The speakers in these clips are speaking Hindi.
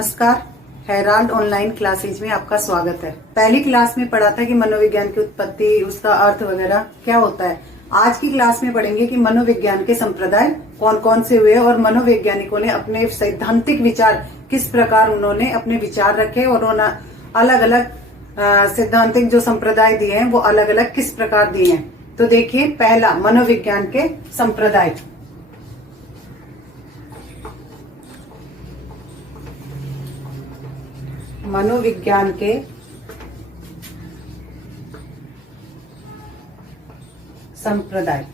नमस्कार। हेराल्ड ऑनलाइन क्लासेज में आपका स्वागत है। पहली क्लास में पढ़ा था कि मनोविज्ञान की उत्पत्ति, उसका अर्थ वगैरह क्या होता है। आज की क्लास में पढ़ेंगे कि मनोविज्ञान के संप्रदाय कौन कौन से हुए और मनोवैज्ञानिकों ने अपने सैद्धांतिक विचार किस प्रकार उन्होंने अपने विचार रखे और अलग अलग सैद्धांतिक जो संप्रदाय दिए हैं वो अलग अलग किस प्रकार दिए हैं। तो देखिए, पहला मनोविज्ञान के संप्रदाय। मनोविज्ञान के संप्रदाय।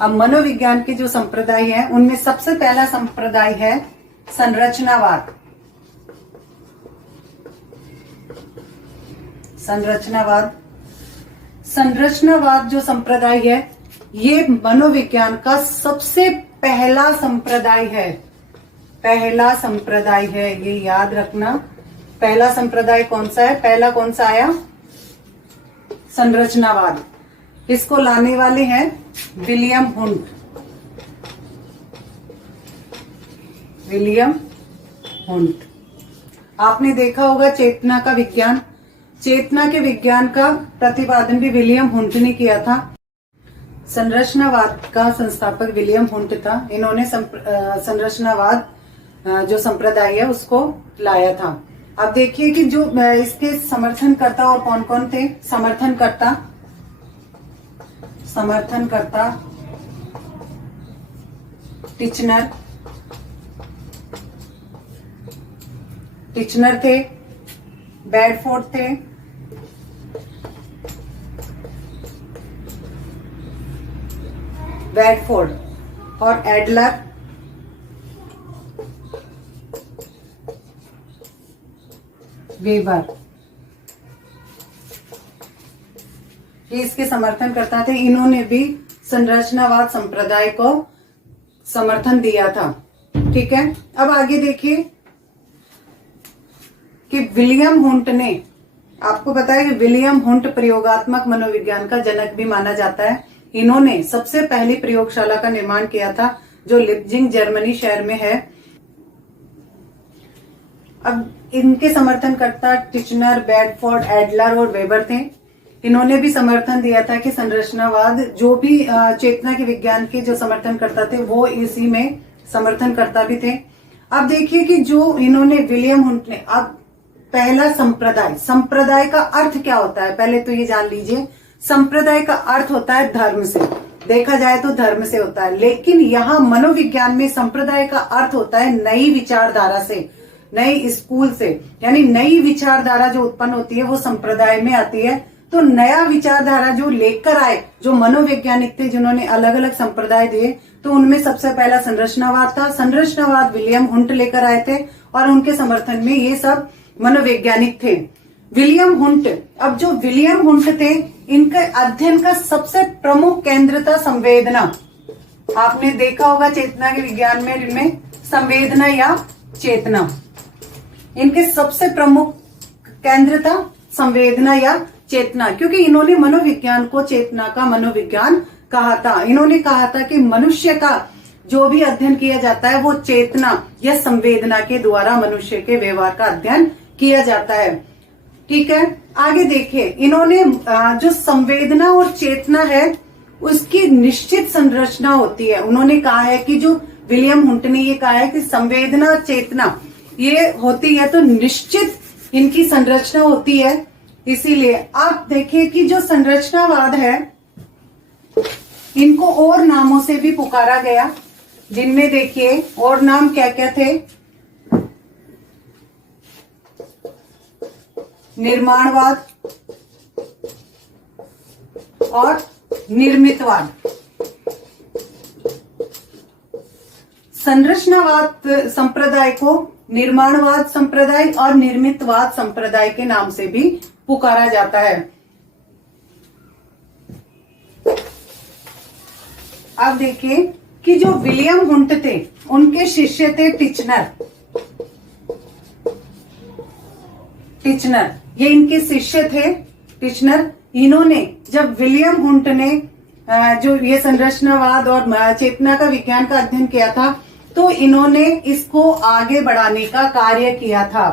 अब मनोविज्ञान के जो संप्रदाय हैं उनमें सबसे पहला संप्रदाय है संरचनावाद। संरचनावाद जो संप्रदाय है ये मनोविज्ञान का सबसे पहला संप्रदाय है। पहला संप्रदाय है, ये याद रखना। पहला संप्रदाय कौन सा है? पहला कौन सा आया? संरचनावाद। इसको लाने वाले हैं विलियम हुंट। आपने देखा होगा चेतना का विज्ञान। चेतना के विज्ञान का प्रतिपादन भी विलियम हुंट ने किया था। संरचनावाद का संस्थापक विलियम हुंट था। इन्होंने संरचनावाद जो संप्रदाय है उसको लाया था। अब देखिए कि जो इसके समर्थनकर्ता और कौन कौन थे। समर्थनकर्ता टिचनर थे, बेडफोर्ड थे, और एडलर, वेबर, ये इसके समर्थन करता थे। इन्होंने भी संरचनावाद संप्रदाय को समर्थन दिया था। ठीक है, अब आगे देखिए कि विलियम हुंट ने, आपको पता है कि विलियम हुंट प्रयोगात्मक मनोविज्ञान का जनक भी माना जाता है। इन्होंने सबसे पहली प्रयोगशाला का निर्माण किया था जो लिप्जिंग जर्मनी शहर में है। अब इनके समर्थनकर्ता टिचनर, बेडफोर्ड, एडलर और वेबर थे। इन्होंने भी समर्थन दिया था कि संरचनावाद, जो भी चेतना के विज्ञान के जो समर्थन करता थे वो इसी में समर्थन करता भी थे। अब देखिए कि जो इन्होंने विलियम हुंट ने, अब पहला संप्रदाय का अर्थ क्या होता है पहले तो ये जान लीजिए। संप्रदाय का अर्थ होता है धर्म से, देखा जाए तो धर्म से होता है, लेकिन यहाँ मनोविज्ञान में संप्रदाय का अर्थ होता है नई विचारधारा से, नई स्कूल से, यानी नई विचारधारा जो उत्पन्न होती है वो संप्रदाय में आती है। तो नया विचारधारा जो लेकर आए, जो मनोवैज्ञानिक थे जिन्होंने अलग अलग संप्रदाय दिए, तो उनमें सबसे पहला संरचनावाद था। संरचनावाद विलियम हुंट लेकर आए थे और उनके समर्थन में ये सब मनोवैज्ञानिक थे। विलियम हुंट, अब जो विलियम हुंट थे इनके अध्ययन का सबसे प्रमुख केंद्र था संवेदना। आपने देखा होगा चेतना के विज्ञान में संवेदना या चेतना, इनके सबसे प्रमुख केंद्र था संवेदना या चेतना, क्योंकि इन्होंने मनोविज्ञान को चेतना का मनोविज्ञान कहा था। इन्होंने कहा था कि मनुष्य का जो भी अध्ययन किया जाता है वो चेतना या संवेदना के द्वारा मनुष्य के व्यवहार का अध्ययन किया जाता है। ठीक है, आगे देखिए, इन्होंने जो संवेदना और चेतना है उसकी निश्चित संरचना होती है। उन्होंने कहा है कि जो विलियम हुंट ने ये कहा है कि संवेदना चेतना ये होती है तो निश्चित इनकी संरचना होती है। इसीलिए आप देखिए कि जो संरचनावाद है इनको और नामों से भी पुकारा गया, जिनमें देखिए और नाम क्या क्या थे। निर्माणवाद और निर्मितवाद। संरचनावाद संप्रदाय को निर्माणवाद संप्रदाय और निर्मितवाद संप्रदाय के नाम से भी पुकारा जाता है। अब देखिए कि जो विलियम हुंट थे उनके शिष्य थे टिचनर, ये इनके शिष्य थे टिचनर। इन्होंने जब विलियम हुंट ने जो ये संरचनावाद और चेतना का विज्ञान का अध्ययन किया था तो इन्होंने इसको आगे बढ़ाने का कार्य किया था।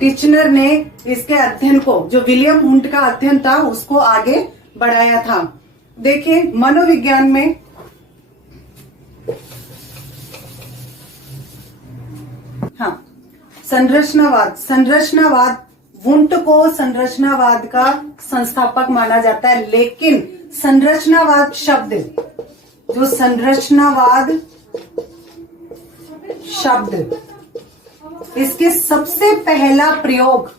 टिचनर ने इसके अध्ययन को, जो विलियम हुंट का अध्ययन था, उसको आगे बढ़ाया था। देखिए मनोविज्ञान में हाँ, संरचनावाद वुंट को संरचनावाद का संस्थापक माना जाता है, लेकिन संरचनावाद शब्द, जो संरचनावाद शब्द, इसके सबसे पहला प्रयोग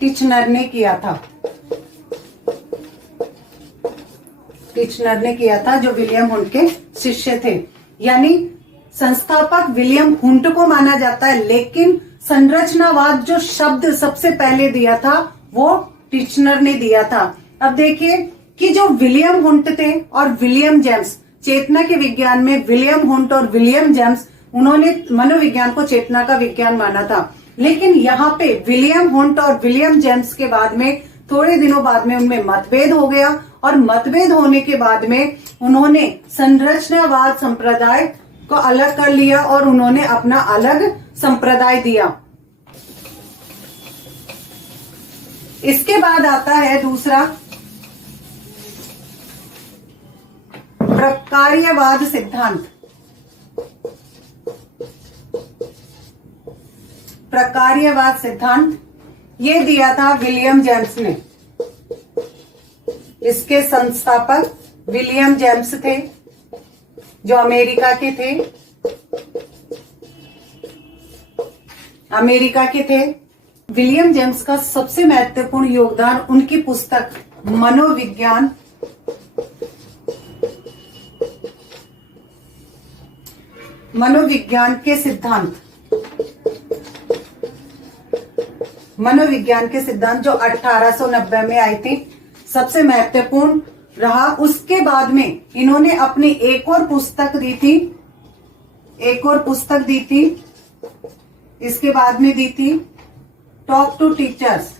टिचनर ने किया था। टिचनर ने किया था, जो विलियम हुंट के शिष्य थे। यानी संस्थापक विलियम हुंट को माना जाता है, लेकिन संरचनावाद जो शब्द सबसे पहले दिया था वो टिचनर ने दिया था। अब देखिए कि जो विलियम हुंट थे और विलियम जेम्स, चेतना के विज्ञान में विलियम हुंट और विलियम जेम्स, उन्होंने मनोविज्ञान को चेतना का विज्ञान माना था। लेकिन यहाँ पे विलियम हुंट और विलियम जेम्स के बाद में थोड़े दिनों बाद में उनमें मतभेद हो गया, और मतभेद होने के बाद में उन्होंने संरचनावाद संप्रदाय को अलग कर लिया और उन्होंने अपना अलग संप्रदाय दिया। इसके बाद आता है दूसरा प्रकार्यवाद सिद्धांत। प्रकार्यवाद सिद्धांत ये दिया था विलियम जेम्स ने। इसके संस्थापक विलियम जेम्स थे, जो अमेरिका के थे। विलियम जेम्स का सबसे महत्वपूर्ण योगदान उनकी पुस्तक मनोविज्ञान के सिद्धांत, मनोविज्ञान के सिद्धांत जो 1890 में आई थी, सबसे महत्वपूर्ण रहा। उसके बाद में इन्होंने अपनी एक और पुस्तक दी थी, इसके बाद में दी थी टॉक टू टीचर्स,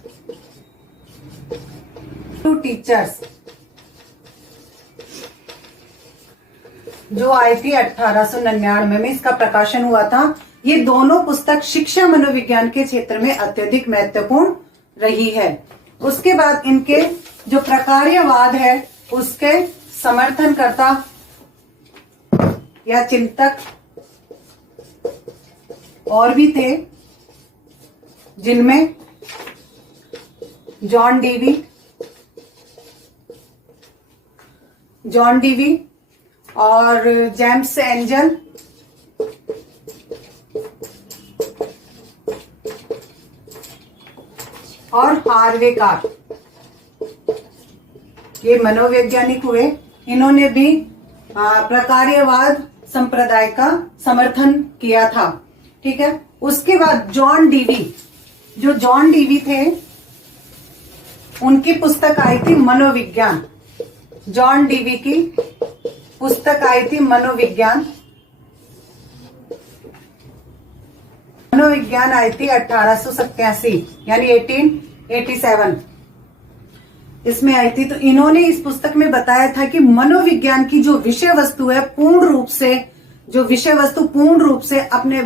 जो आई थी 1899 में। इसका प्रकाशन हुआ था। ये दोनों पुस्तक शिक्षा मनोविज्ञान के क्षेत्र में अत्यधिक महत्वपूर्ण रही है। उसके बाद इनके जो प्रकार्यवाद है उसके समर्थनकर्ता या चिंतक और भी थे, जिनमें जॉन डीवी और जेम्स एंजल और हार्वे कार, ये मनोवैज्ञानिक हुए। इन्होंने भी प्रकार्यवाद संप्रदाय का समर्थन किया था। ठीक है। उसके बाद जॉन डीवी थे, उनकी पुस्तक आई थी मनोविज्ञान। जॉन डीवी की पुस्तक आई थी मनोविज्ञान आई थी 1887 यानी 1887 इसमें आई थी। तो इन्होंने इस पुस्तक में बताया था कि मनोविज्ञान की जो विषय वस्तु है पूर्ण रूप से अपने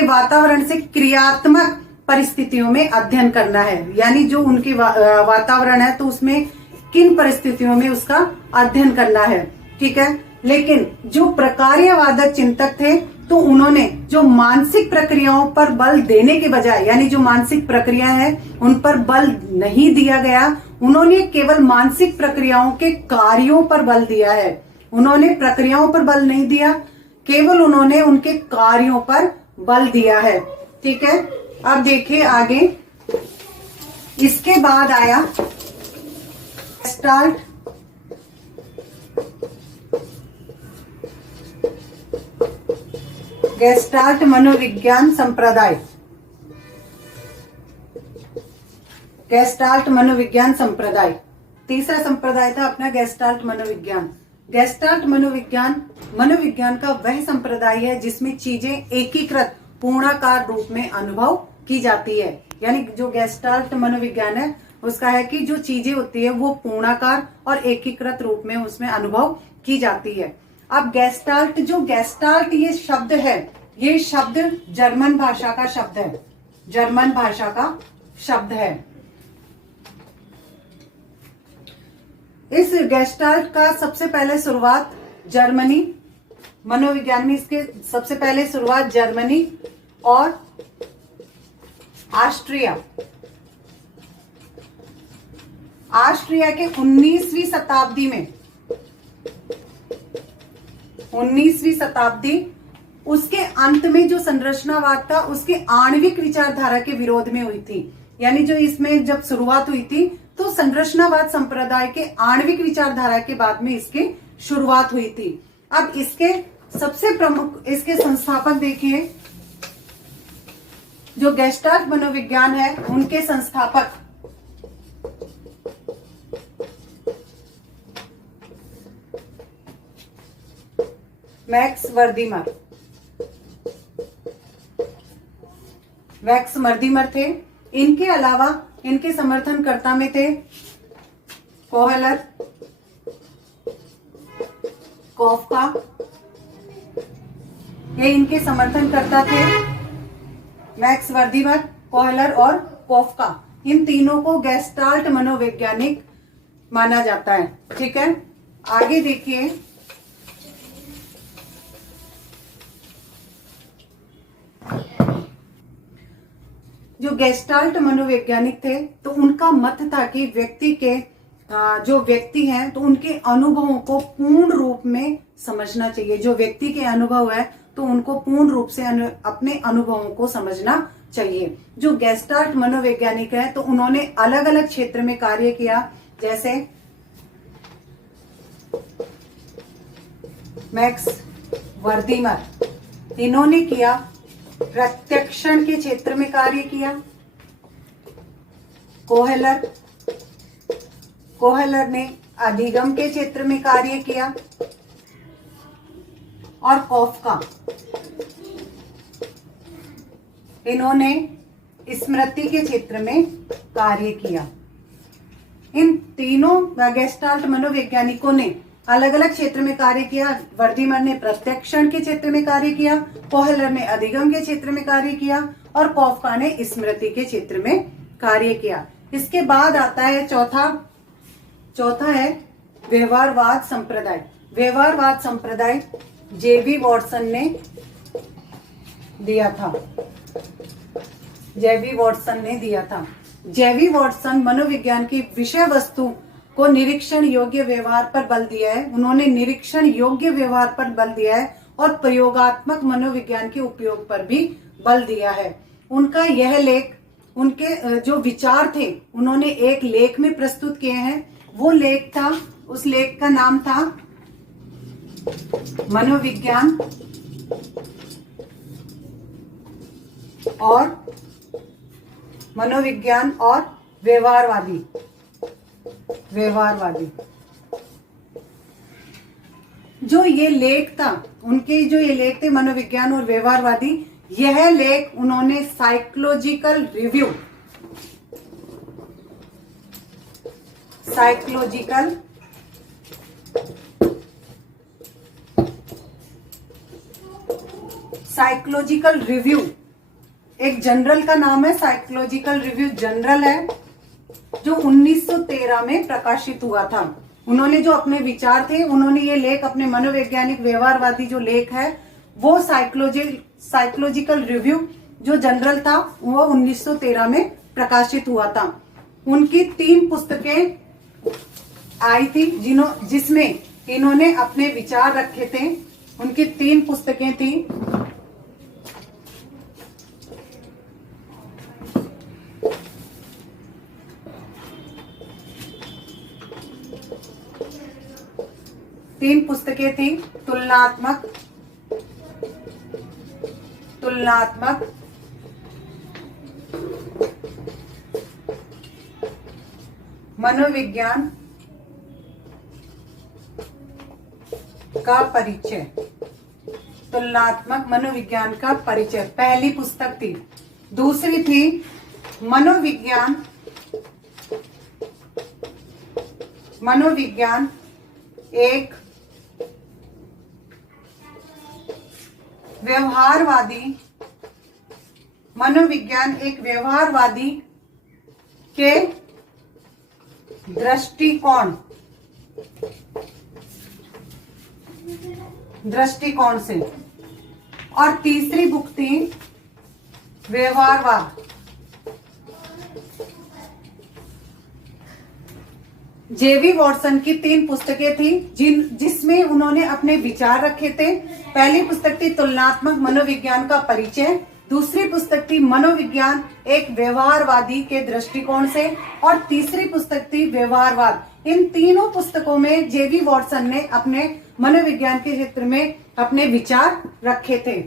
वातावरण से क्रियात्मक परिस्थितियों में अध्ययन करना है। यानी जो उनकी वातावरण है तो उसमें किन परिस्थितियों में उसका अध्ययन करना है। ठीक है। लेकिन जो प्रकार्यवादक चिंतक थे तो उन्होंने जो मानसिक प्रक्रियाओं पर बल देने के बजाय, यानी जो मानसिक प्रक्रिया है उन पर बल नहीं दिया गया, उन्होंने केवल मानसिक प्रक्रियाओं के कार्यों पर बल दिया है। उन्होंने प्रक्रियाओं पर बल नहीं दिया, केवल उन्होंने उनके कार्यों पर बल दिया है। ठीक है। अब देखिए आगे, इसके बाद आया गेस्टाल्ट मनोविज्ञान संप्रदाय। तीसरा संप्रदाय था अपना गेस्टाल्ट मनोविज्ञान। गेस्टाल्ट मनोविज्ञान का वह संप्रदाय है जिसमें चीजें एकीकृत पूर्णाकार रूप में अनुभव की जाती है। यानी जो गेस्टाल्ट मनोविज्ञान है उसका है कि जो चीजें होती है वो पूर्णाकार और एकीकृत रूप में उसमें अनुभव की जाती है। अब गेस्टाल्ट ये शब्द है, ये शब्द जर्मन भाषा का शब्द है, जर्मन भाषा का शब्द है। इस गेस्टाल्ट का सबसे पहले शुरुआत जर्मनी, मनोविज्ञान में इसके सबसे पहले शुरुआत जर्मनी और ऑस्ट्रिया के 19वीं शताब्दी में, 19वीं शताब्दी, उसके अंत में जो संरचनावाद था उसके आणविक विचारधारा के विरोध में हुई थी। यानी जो इसमें जब शुरुआत हुई थी तो संरचनावाद संप्रदाय के आणविक विचारधारा के बाद में इसकी शुरुआत हुई थी। अब इसके सबसे प्रमुख इसके संस्थापक देखिए, जो गेस्टाल्ट मनोविज्ञान है उनके संस्थापक मैक्स वर्दीमर थे। इनके अलावा इनके समर्थनकर्ता में थे कोहलर, कॉफका, ये इनके समर्थनकर्ता थे। मैक्स वर्दीमर, कोहलर और कॉफका, इन तीनों को गेस्टाल्ट मनोवैज्ञानिक माना जाता है। ठीक है, आगे देखिए, जो गेस्टाल्ट मनोवैज्ञानिक थे तो उनका मत था कि जो व्यक्ति हैं तो उनके अनुभवों को पूर्ण रूप में समझना चाहिए। जो व्यक्ति के अनुभव है तो उनको पूर्ण रूप से अपने अनुभवों को समझना चाहिए। जो गेस्टाल्ट मनोवैज्ञानिक है तो उन्होंने अलग अलग क्षेत्र में कार्य किया, जैसे मैक्स वर्दीमर, इन्होंने किया प्रत्यक्षण के क्षेत्र में कार्य किया। कोहलर ने अधिगम के क्षेत्र में कार्य किया और कॉफका, इन्होंने स्मृति के क्षेत्र में कार्य किया। इन तीनों गेस्टाल्ट मनोवैज्ञानिकों ने अलग अलग क्षेत्र में कार्य किया। वर्दीमर ने प्रत्यक्षण के क्षेत्र में कार्य किया, कोहलर ने अधिगम के क्षेत्र में कार्य किया और कॉफका ने स्मृति के क्षेत्र में कार्य किया। इसके बाद आता है चौथा है व्यवहारवाद संप्रदाय। व्यवहारवाद संप्रदाय जेबी वॉटसन ने दिया था। जेबी वॉटसन मनोविज्ञान की विषय वस्तु को निरीक्षण योग्य व्यवहार पर बल दिया है। उन्होंने निरीक्षण योग्य व्यवहार पर बल दिया है और प्रयोगात्मक मनोविज्ञान के उपयोग पर भी बल दिया है। उनका यह लेख, उनके जो विचार थे उन्होंने एक लेख में प्रस्तुत किए हैं। वो लेख था, उस लेख का नाम था मनोविज्ञान और व्यवहारवादी। जो ये लेख था, उनके जो ये लेख थे मनोविज्ञान और व्यवहारवादी, यह लेख उन्होंने साइकोलॉजिकल रिव्यू, एक जर्नल का नाम है साइकोलॉजिकल रिव्यू जर्नल है, जो 1913 में प्रकाशित हुआ था। उन्होंने जो अपने विचार थे, उन्होंने ये लेख अपने मनोवैज्ञानिक व्यवहारवादी जो लेख है वो साइकोलॉजिकल रिव्यू जो जर्नल था वो 1913 में प्रकाशित हुआ था। उनकी 3 पुस्तकें आई थी जिसमें इन्होंने अपने विचार रखे थे। उनकी 3 पुस्तकें थी। तुलनात्मक मनोविज्ञान का परिचय। तुलनात्मक मनोविज्ञान का परिचय पहली पुस्तक थी। दूसरी थी मनोविज्ञान एक व्यवहारवादी मनोविज्ञान एक व्यवहारवादी के दृष्टिकोण से। और तीसरी बुक थी व्यवहारवाद। जेवी वॉटसन की 3 पुस्तकें थी जिसमें उन्होंने अपने विचार रखे थे। पहली पुस्तक थी तुलनात्मक मनोविज्ञान का परिचय, दूसरी पुस्तक थी मनोविज्ञान एक व्यवहारवादी के दृष्टिकोण से, और तीसरी पुस्तक थी व्यवहारवाद। इन तीनों पुस्तकों में जेवी वॉटसन ने अपने मनोविज्ञान के क्षेत्र में अपने विचार रखे थे।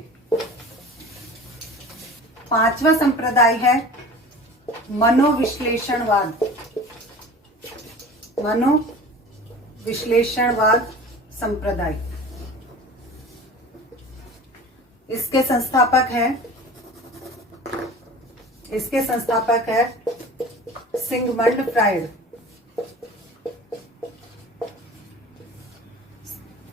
5वां संप्रदाय है मनोविश्लेषणवाद। मनोविश्लेषणवाद संप्रदाय। इसके संस्थापक है सिगमंड फ्रायड।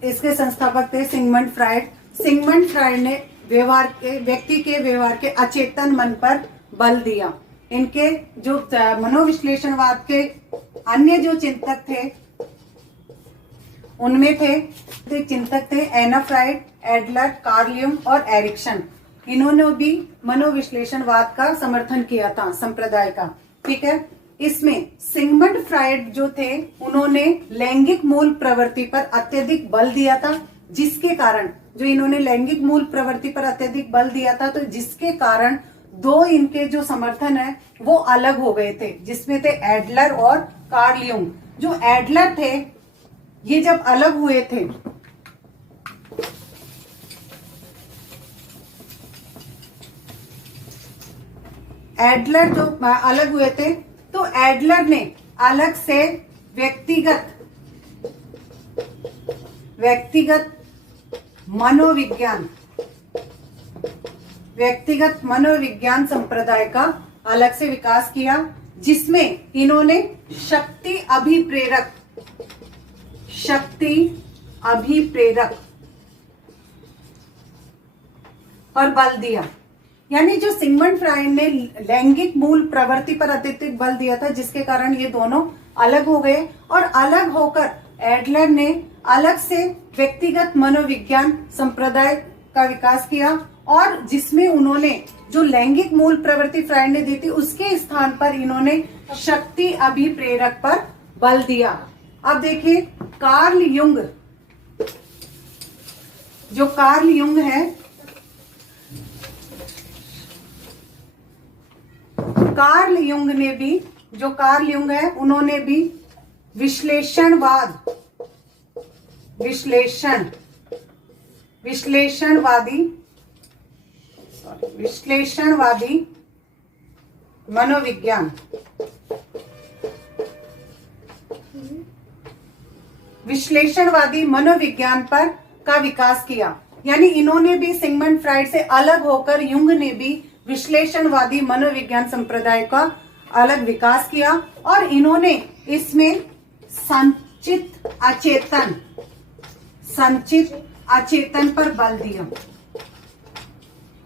इसके संस्थापक थे सिगमंड फ्रायड। सिगमंड फ्रायड ने व्यक्ति के व्यवहार के अचेतन मन पर बल दिया। इनके जो मनोविश्लेषणवाद के अन्य जो चिंतक थे उनमें चिंतक थे एना फ्रायड, एडलर, कार्ल युंग और एरिक्सन। इन्होंने भी मनोविश्लेषणवाद का समर्थन किया था संप्रदाय का। ठीक है। इसमें सिगमंड फ्रायड जो थे उन्होंने लैंगिक मूल प्रवृत्ति पर अत्यधिक बल दिया था, जिसके कारण जिसके कारण 2 इनके जो समर्थन है वो अलग हो गए थे, जिसमें थे एडलर और कार्ल युंग। जो एडलर थे ये जब अलग हुए थे तो एडलर ने अलग से व्यक्तिगत मनोविज्ञान संप्रदाय का अलग से विकास किया, जिसमें इन्होंने शक्ति अभिप्रेरक पर बल दिया। यानी जो सिगमंड फ्रायड ने लैंगिक मूल प्रवृत्ति पर अत्यधिक बल दिया था, जिसके कारण ये दोनों अलग हो गए, और अलग होकर एडलर ने अलग से व्यक्तिगत मनोविज्ञान संप्रदाय का विकास किया, और जिसमें उन्होंने जो लैंगिक मूल प्रवृत्ति फ्रायड ने दी थी उसके स्थान पर इन्होंने शक्ति अभिप्रेरक पर बल दिया। अब देखिए कार्ल युंग है उन्होंने भी विश्लेषणवादी मनोविज्ञान पर का विकास किया। यानी इन्होंने भी सिगमंड फ्रायड से अलग होकर युंग ने भी विश्लेषणवादी मनोविज्ञान संप्रदाय का अलग विकास किया, और इन्होंने इसमें संचित अचेतन पर बल दिया।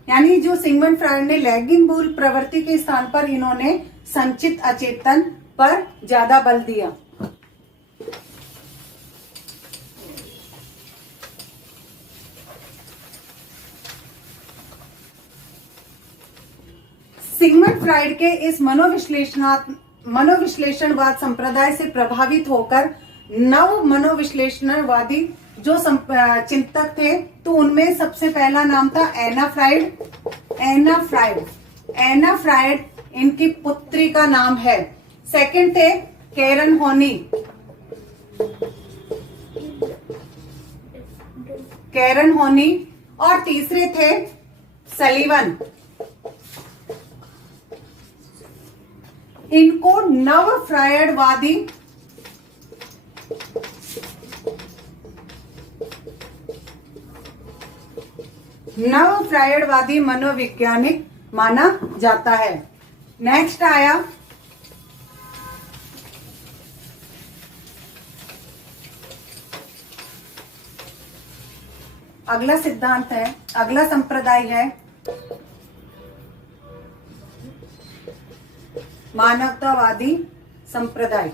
यानी जो सिगमंड फ्रायड ने लैंगिक मूल प्रवृत्ति के स्थान पर इन्होंने संचित अचेतन पर ज्यादा बल दिया। सिगमंड फ्रायड के इस मनोविश्लेषणवाद संप्रदाय से प्रभावित होकर नव मनोविश्लेषणवादी जो चिंतक थे, तो उनमें सबसे पहला नाम था एना फ्रायड। इनकी पुत्री का नाम है। सेकंड थे कैरन होनी और तीसरे थे सलीवन। इनको नव फ्रायडवादी मनोवैज्ञानिक माना जाता है। नेक्स्ट आया अगला सिद्धांत है, अगला संप्रदाय है मानवतावादी संप्रदाय।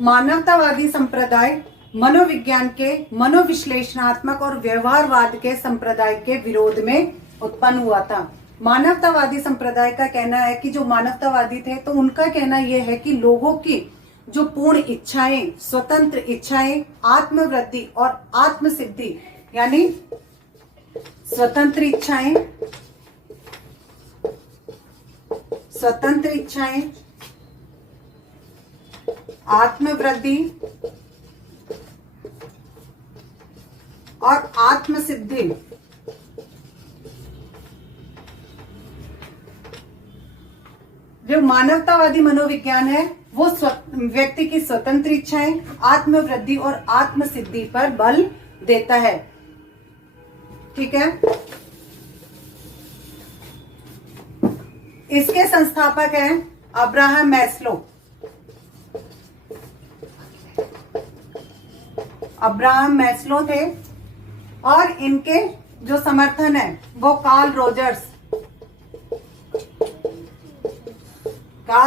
मानवतावादी संप्रदाय मनोविज्ञान के मनोविश्लेषणात्मक और व्यवहारवाद के संप्रदाय के विरोध में उत्पन्न हुआ था। मानवतावादी संप्रदाय का कहना है कि जो मानवतावादी थे तो उनका कहना यह है कि लोगों की जो पूर्ण इच्छाएं, स्वतंत्र इच्छाएं, आत्मवृद्धि और आत्मसिद्धि, यानी स्वतंत्र इच्छाएं, आत्मवृद्धि और आत्मसिद्धि जो मानवतावादी मनोविज्ञान है वो व्यक्ति की स्वतंत्र इच्छाएं, आत्मवृद्धि और आत्मसिद्धि पर बल देता है। ठीक है। इसके संस्थापक हैं अब्राहम मैस्लो। अब्राहम मैस्लो थे और इनके जो समर्थन है वो कार्ल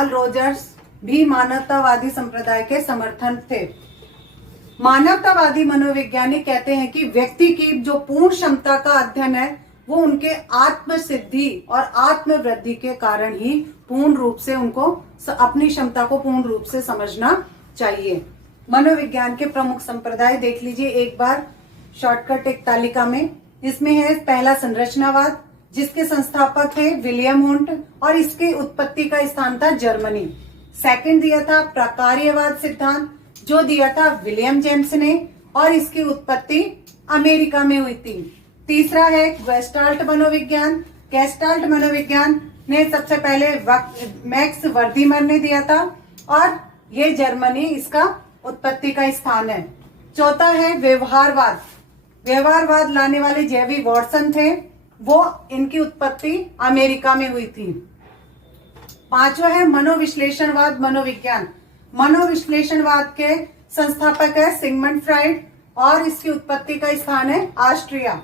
रोजर्स भी मानवतावादी संप्रदाय के समर्थन थे। मानवतावादी मनोवैज्ञानिक कहते हैं कि व्यक्ति की जो पूर्ण क्षमता का अध्ययन है वो उनके आत्मसिद्धि और आत्मवृद्धि के कारण ही पूर्ण रूप से उनको अपनी क्षमता को पूर्ण रूप से समझना चाहिए। मनोविज्ञान के प्रमुख संप्रदाय देख लीजिए एक बार शॉर्टकट एक तालिका में। इसमें है पहला संरचनावाद, जिसके संस्थापक है विलियम हुंट और इसकी उत्पत्ति का स्थान था जर्मनी। सेकंड दिया था प्रकार्यवाद सिद्धांत, जो दिया था विलियम जेम्स ने और इसकी उत्पत्ति अमेरिका में हुई थी। तीसरा है गेस्टाल्ट मनोविज्ञान। गेस्टाल्ट मनोविज्ञान ने सबसे पहले मैक्स वर्दीमर ने दिया था और ये जर्मनी इसका उत्पत्ति का स्थान है। चौथा है व्यवहारवाद। व्यवहारवाद लाने वाले जेवी वॉटसन थे, वो इनकी उत्पत्ति अमेरिका में हुई थी। पांचवा है मनोविश्लेषणवाद मनोविज्ञान। मनोविश्लेषणवाद के संस्थापक है सिगमंड फ्राइड और इसकी उत्पत्ति का स्थान है ऑस्ट्रिया।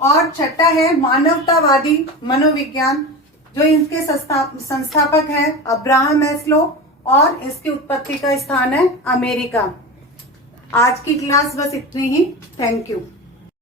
और छठा है मानवतावादी मनोविज्ञान, जो इनके संस्थापक है अब्राहम मैस्लो और इसकी उत्पत्ति का स्थान है अमेरिका। आज की क्लास बस इतनी ही। Thank you.